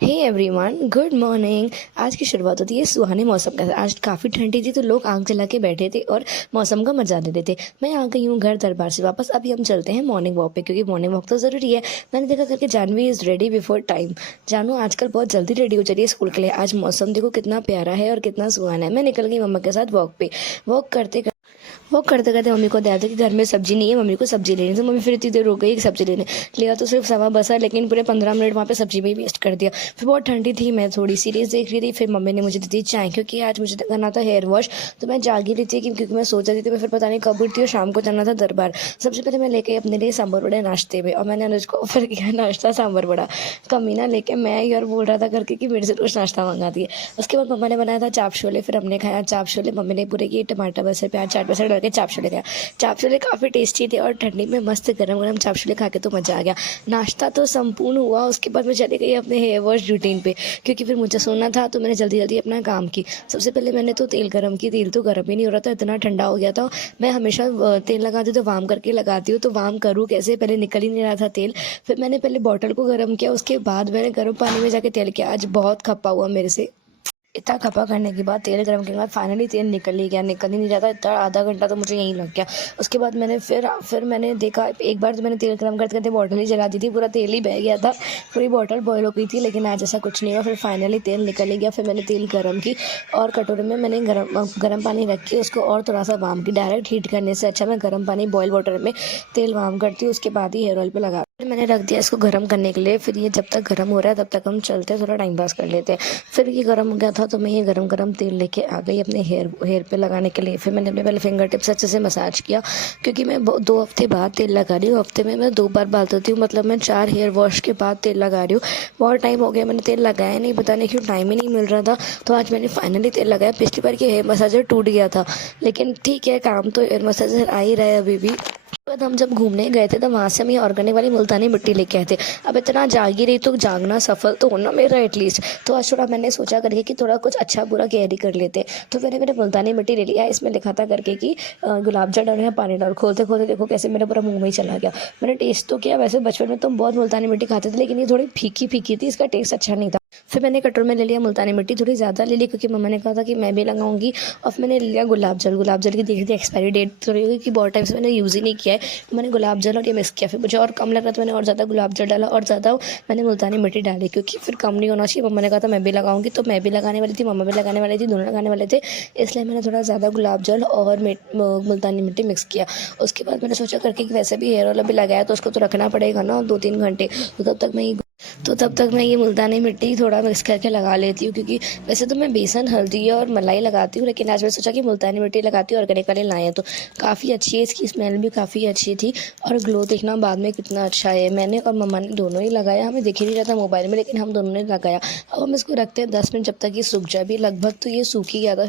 Hey everyone, good morning. आज की शुरुआत होती है सुहाने मौसम के साथ। आज काफ़ी ठंडी थी तो लोग आग जला के बैठे थे और मौसम का मजा ले रहे थे। मैं आ गई हूँ घर दरबार से वापस। अभी हम चलते हैं मॉर्निंग वॉक पे, क्योंकि मॉर्निंग वॉक तो ज़रूरी है। मैंने देखा करके Jahnavi is ready before time. जानू आजकल बहुत जल्दी रेडी हो चली है स्कूल के लिए। आज मौसम देखो कितना प्यारा है और कितना सुहाना है। मैं निकल गई मम्मा के साथ वॉक पे। वॉक करते करते मम्मी को ध्यान था कि घर में सब्जी नहीं है, मम्मी को सब्जी लेनी। तो मम्मी फिर इतनी देर हो गई कि सब्जी लेने लिया तो सिर्फ सवा बसा, लेकिन पूरे 15 मिनट वहाँ पे सब्जी में ही वेस्ट कर दिया। फिर बहुत ठंडी थी, मैं थोड़ी सीरीज देख रही थी। फिर मम्मी ने मुझे दी थी चाय, क्योंकि आज मुझे करना था हेयर वॉश। तो मैं जागी रही थी क्योंकि मैं सोच रही थी मैं फिर पता नहीं कब उठती और शाम को जाना था दरबार। सबसे पहले मैं लेके अपने लिए सांभर वड़े नाश्ते में, और मैंने अनुज को ऑफर किया नाश्ता सांभर वड़ा। कमीना लेके मैं ही और बोल रहा था करके कि मेरे से रोज नाश्ता मंगाती है। उसके बाद मम्मा ने बनाया था चाप छोले, फिर हमने खाया चाप छोले। मम्मी ने पूरे की टमाटर बसर प्याज चाट मसाला डाल के चाप छोले खाया। चाप छोले काफ़ी टेस्टी थे और ठंडी में मस्त गरम गरम चाप छोले खा के तो मज़ा आ गया। नाश्ता तो संपूर्ण हुआ। उसके बाद मैं चली गई अपने हेयर वॉश रूटीन पे, क्योंकि फिर मुझे सोना था। तो मैंने जल्दी जल्दी अपना काम की। सबसे पहले मैंने तो तेल गर्म की। तेल तो गर्म ही नहीं हो रहा था, इतना ठंडा हो गया था। मैं हमेशा तेल लगाती हूँ तो वार्म करके लगाती हूँ, तो वार्म करूँ कैसे, पहले निकल ही नहीं रहा था तेल। फिर मैंने पहले बॉटल को गर्म किया, उसके बाद मैंने गर्म पानी में जाके तेल किया। आज बहुत खप्पा हुआ मेरे से। इतना खपा करने के बाद, तेल गर्म करने के बाद फाइनली तेल निकल ही गया। निकल ही नहीं रहा था, इतना आधा घंटा तो मुझे यहीं लग गया। उसके बाद मैंने फिर मैंने देखा, एक बार तो मैंने तेल गर्म करते करते बॉटल ही जला दी थी, पूरा तेल ही बह गया था, पूरी बॉटल बॉयल हो गई थी। लेकिन आज ऐसा कुछ नहीं हुआ। फिर फाइनली तेल निकल ही गया। फिर मैंने तेल गर्म की और कटोरे में मैंने गर्म पानी रख के उसको और थोड़ा सा वार्म की। डायरेक्ट हीट करने से अच्छा मैं गर्म पानी बॉयल वाटर में तेल वार्म करती हूँ, उसके बाद ही हेयर ऑयल पे लगा। फिर मैंने रख दिया इसको गर्म करने के लिए। फिर ये जब तक गर्म हो रहा है तब तक हम चलते हैं, थोड़ा टाइम पास कर लेते हैं। फिर ये गर्म हो गया था तो मैं ये गर्म गर्म तेल लेके आ गई अपने हेयर पे लगाने के लिए। फिर मैंने अपने पहले फिंगर टिप्स अच्छे से मसाज किया, क्योंकि मैं 2 हफ्ते बाद तेल लगा रही हूँ। हफ्ते में मैं 2 बार बाल धोती हूँ, मतलब मैं 4 हेयर वॉश के बाद तेल लगा रही हूँ। बहुत टाइम हो गया मैंने तेल लगाया नहीं, पता नहीं क्यों टाइम ही नहीं मिल रहा था। तो आज मैंने फाइनली तेल लगाया। पिछली बार के हेयर मसाजर टूट गया था, लेकिन ठीक है, काम तो हेयर मसाजर आ ही रहा है अभी भी। बाद हम जब घूमने गए थे तो वहाँ से हम ये ऑर्गेनिक वाली मुल्तानी मिट्टी लेके आए थे। अब इतना जागी रही तो जागना सफल तो होना मेरा एटलीस्ट। तो आज थोड़ा मैंने सोचा करके कि थोड़ा कुछ अच्छा बुरा कैरी कर लेते। तो मैंने मुल्तानी मिट्टी ले लिया। इसमें लिखा था करके कि गुलाब जल डाल या पानी डाल। खोलते खोलते देखो कैसे मेरा पूरा मुंह में ही चला गया। मैंने टेस्ट तो किया, वैसे बचपन में तो बहुत मुल्तानी मिट्टी खाते थे, लेकिन ये थोड़ी फीकी फीकी थी, इसका टेस्ट अच्छा नहीं था। फिर मैंने कटोर में ले लिया मुल्तानी मिट्टी, थोड़ी ज़्यादा ले ली क्योंकि मम्मा ने कहा था कि मैं भी लगाऊंगी। और फिर मैंने ले लिया गुलाब जल। गुलाब जल की देखी थी एक्सपायरी डेट थोड़ी होगी कि बहुत टाइम से मैंने यूज़ ही नहीं किया है। मैंने गुलाब जल और ये मिक्स किया। फिर मुझे और कम लग रहा था, मैंने और ज़्यादा गुलाब जल डाला और ज़्यादा मैंने मुल्तानी मिट्टी डाली, क्योंकि फिर कम नहीं होना चाहिए। मम्मा ने कहा था मैं भी लगाऊंगी, तो मैं भी लगाने वाली थी, मम्मा भी लगाने वाली थी, दोनों लगाने वाले थे। इसलिए मैंने थोड़ा ज़्यादा गुलाब जल और मुल्तानी मिट्टी मिक्स किया। उसके बाद मैंने सोचा करके कि वैसे भी हेयर ऑयल अभी लगाया तो उसको तो रखना पड़ेगा ना 2-3 घंटे। तो तब तक मैं ये मुल्तानी मिट्टी थोड़ा मिक्स करके लगा लेती हूँ, क्योंकि वैसे तो मैं बेसन, हल्दी और मलाई लगाती हूँ, लेकिन आज मैंने सोचा कि मुल्तानी मिट्टी लगाती हूँ, ऑर्गेनिक वाले लाए हैं तो काफ़ी अच्छी है। इसकी स्मेल भी काफ़ी अच्छी थी और ग्लो देखना बाद में कितना अच्छा है। मैंने और मम्मा ने दोनों ही लगाया। हमें दिख ही नहीं रहा था मोबाइल में, लेकिन हम दोनों ने लगाया। अब हम इसको रखते हैं 10 मिनट जब तक ये सूख जाए। भी लगभग तो ये सूख ही गया था।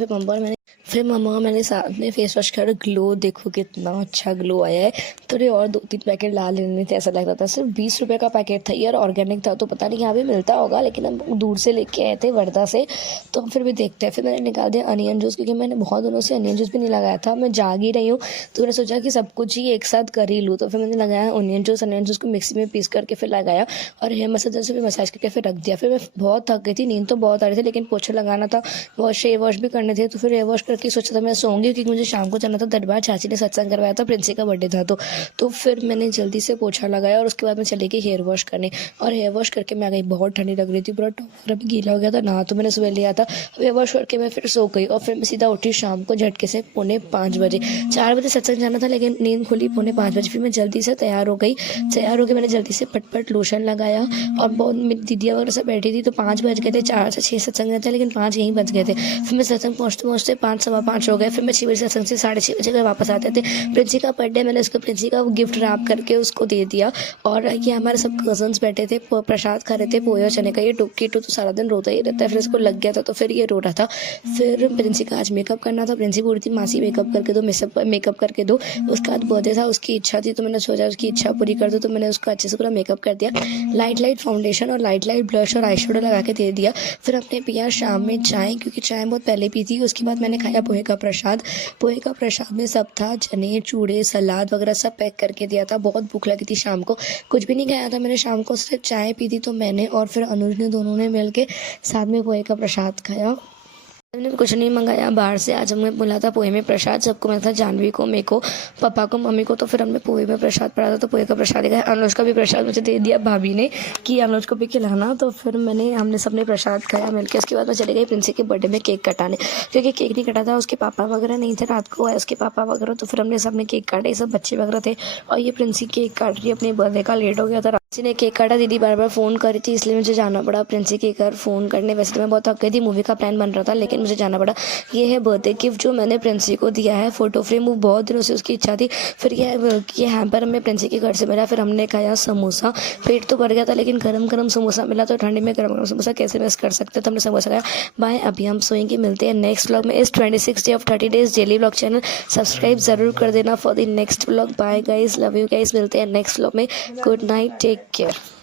फिर मम्मा मैंने साथ में फेस वॉश किया और ग्लो देखो कितना अच्छा ग्लो आया है। थोड़े और 2-3 पैकेट ला लेने थे, ऐसा लग रहा था। सिर्फ 20 रुपये का पैकेट था ये और ऑर्गेनिक था, तो पता नहीं यहाँ भी मिलता होगा, लेकिन हम दूर से लेके आए थे वर्धा से, तो हम फिर भी देखते हैं। फिर मैंने निकाल दिया अनियन जूस, क्योंकि मैंने बहुत दिनों से अनियन जूस भी नहीं लगाया था। मैं जाग ही रही हूँ तो मैंने सोचा कि सब कुछ ही एक साथ कर ही लूँ। तो फिर मैंने लगाया अनियन जूस को मिक्सी में पीस करके फिर लगाया और हेयर मसाजर से भी मसाज करके फिर रख दिया। फिर मैं बहुत थक गई थी, नींद तो बहुत आ रही थी, लेकिन पोछा लगाना था, हेयर वॉश भी करने थे। तो फिर हेयर वॉश करके सोचा था मैं सोऊंगी, क्योंकि मुझे शाम को जाना था दरबार। चाची ने सत्संग करवाया था, प्रिंसी का बर्थडे था। तो फिर मैंने जल्दी से पोछा लगाया और उसके बाद मैं चली गई हेयर वॉश करने। और हेयर वॉश करके मैं आ गई। बहुत ठंडी लग रही थी, पूरा टॉपर भी गीला हो गया था। नहा तो मैंने सुबह लिया था। हेयर वॉश करके मैं फिर सो गई और फिर मैं सीधा उठी शाम को झटके से 4:45 बजे। 4 बजे सत्संग जाना था, लेकिन नींद खुली 4:45 बजे। फिर मैं जल्दी से तैयार हो गई। मैंने जल्दी से पटपट लोशन लगाया और बहुत मेरी दीदियाँ वगैरह सब बैठी थी, तो 5 बज गए थे। 4 से 6 सत्संग थे, लेकिन 5 यहीं बज गए थे। फिर मैं सत्संग पहुँचते पहुँचते 5, सवा 5 हो गए। फिर मैं 6 बजे सत्संग से 6:30 बजे घर वापस आते थे। प्रिंसी का बर्थडे, मैंने उसको प्रिंसी का गिफ्ट रैप करके उसको दे दिया। और ये हमारे सब कजन्स बैठे थे, प्रसाद खा रहे थे पोहे और चने का। ये टुक्की तो सारा दिन रोता ही रहता है, फिर इसको लग गया था तो फिर ये रो रहा था। फिर प्रिंसी का आज मेकअप करना था। प्रिंसी बोल रही थी मासी मेकअप करके दो। उसका आज बर्थडे था, उसकी इच्छा थी, तो मैंने सोचा उसकी इच्छा पूरी कर दो। तो मैंने उसको अच्छे से पूरा मेकअप कर दिया। लाइट फाउंडेशन और लाइट ब्लश और आई शेडो लगा के दे दिया। फिर हमने पिया शाम में चाय, क्योंकि चाय बहुत पहले पी थी। उसके बाद मैंने खाया है पोहे का प्रसाद में सब था, चने चूड़े सलाद वगैरह सब पैक करके दिया था। बहुत भूख लगी थी शाम को, कुछ भी नहीं खाया था मैंने शाम को, सिर्फ चाय पी थी। तो मैंने और फिर अनुज ने दोनों ने मिल के साथ में पोहे का प्रसाद खाया। हमने कुछ नहीं मंगाया बाहर से, आज हमने बोला था पोहे में प्रसाद, सबको मिला था, जानवी को, मेरे को, पापा को, मम्मी को। तो फिर हमने पोहे में प्रसाद पड़ा था तो पोहे का प्रसाद खाया। अनुज का भी प्रसाद मुझे दे दिया भाभी ने कि अनुज को भी खिलाना। तो फिर हमने सबने प्रसाद खाया मिलकर। उसके बाद मैं चली गई प्रिंसी के बर्थडे में केक कटाने, क्योंकि केक नहीं कटा था, उसके पापा वगैरह नहीं थे, रात को आए उसके पापा वगैरह। तो फिर हमने सबने केक काटे, सब बच्चे वगैरह थे। और ये प्रिंसी केक काट रही है अपने बर्थडे का, लेट हो गया था। प्रिंसी ने केक काटा, दीदी बार बार फ़ोन कर रही थी, इसलिए मुझे जाना पड़ा प्रिंसी के घर फ़ोन करने। वैसे तो मैं बहुत थक गई थी, मूवी का प्लान बन रहा था, लेकिन मुझे जाना पड़ा। ये है बर्थडे गिफ्ट जो मैंने प्रिंसी को दिया है, फ़ोटो फ्रेम, वो बहुत दिनों से उसकी इच्छा थी। फिर ये हैम्पर हमें प्रिंसी के घर से मिला। फिर हमने खाया समोसा, पेट तो भर गया था, लेकिन गरम गरम समोसा मिला, तो ठंडी में गरम गरम समोसा कैसे मिस कर सकते। तो हमने समोसा खाया। बाय, अभी हम सोएंगे, मिलते हैं नेक्स्ट व्लॉग में। इस 26 day of 30 days daily vlog channel subscribe ज़रूर कर देना for the next vlog. Bye guys, love you guys, मिलते हैं नेक्स्ट व्लॉग में। Good night, take care.